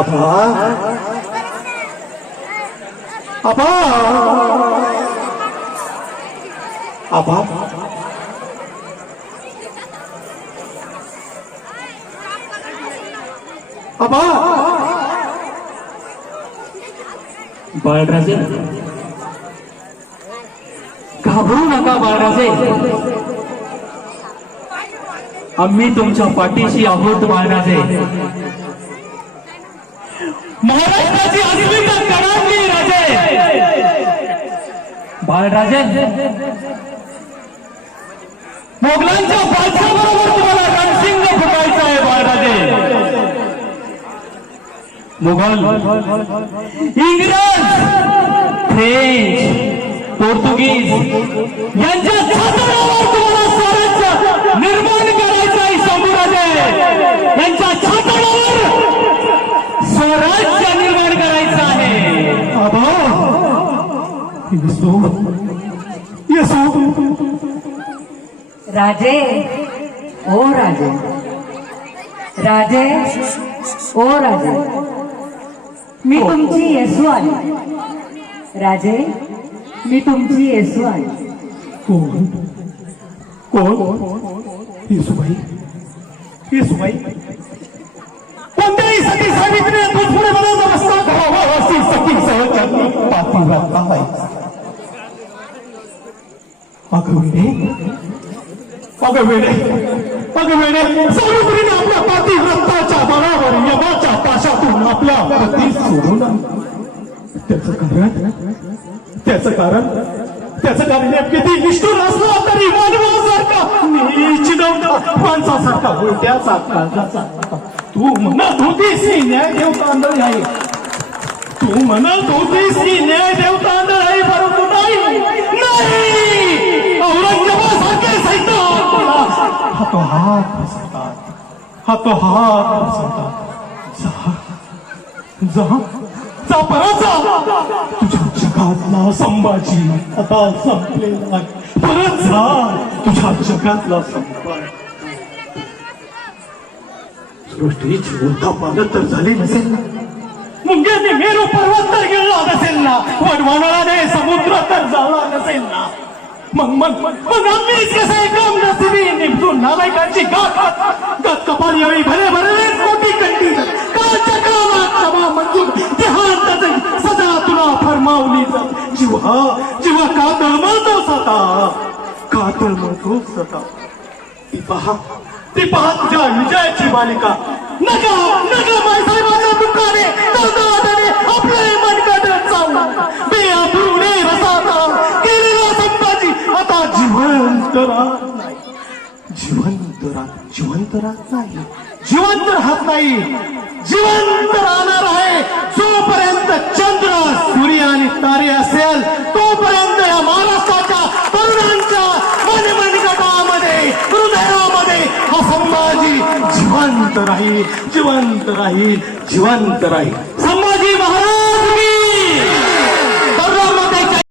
आबा आबा आबा आबा बाळराजे, घाबरू नका बाळराजे, आम्ही तुमच्या पाठीशी आहोत बाळराजे. महाराष्ट्राची अस्मिता कडाडली राजे. बाळराजे, मोगलांच्या बादशाहाबरोबर तुम्हाला रणसिंग फुटायचं आहे बाळराजे. मुघल, इंग्रज, फ्रेंच, पोर्तुगीज यांच्या छाताडावर तुम्हाला स्वराज्य निर्माण करायचं आहे शंभूराजे. यांच्या छाताडावर स्वराज्य निर्माण करायचं आहे. आबा येसू येसू राजे, ओ राजे, राजे, ओ राजे, मी तुमची येसू आली. राजे, मी तुमची येसू आली. कोण कोण येसूबाई येसूबाई कोणत्याही सती सावित्रीने तुझपुढे मला नमस्कार करावा अशी सती सहजाती पाठीव्रता आहे. अगं वेडे सावित्रीने आपल्या पाठीव्रताच्या बळावर यमाच्या पाशातून आपल्या पती सोडवला. त्याचं कारण किती निष्ठुर असला तरी मानवासारखा नीच नव्हता. माणसासारखा उलट्याचा काळजाचा. तू म्हणत होतीस की न्याय देवता आंधळी आहे. तू म्हणत होतीस की न्याय देवता आंधळ आहे, परंतु नाही. औरंगजेबासारखे सैतान तुला हातोहात बसवतात. जा परत जा. तुझ्या जगातला संभाजी आता संपलेला. परत जा तुझ्या जगातला संभाजी. सृष्टीची उलथापालट तर झाली नसेल ना. मुंग्याने मेरू पर्वत तर गेला नसेल ना. वडवानळाने समुद्र तर झाला नसेल ना. मग आम्हीच कसं काम नसिबी निपटून नालायकांची गाठ कपाल यावी भरे मोठी कंठी. कालच्या काळात क्षमा मंजूर देहांत सदा तुला फरमावली. जीवा का तळमळतोस आता. ती पहा तुझ्या विजयाची मालिका. नका मायसाहेबाच्या दुःखाने आपले मनगट चावला. बेअब्रूने रसाता केलेला संभाजी आता जिवंत राहत नाही. जिवंत राहणार आहे. जोपर्यंत चंद्र, सूर्य आणि तारे असेल तोपर्यंत या महाराष्ट्राच्या तरुणांच्या मनगटामध्ये, हृदयामध्ये हा संभाजी जिवंत राहील. संभाजी महाराज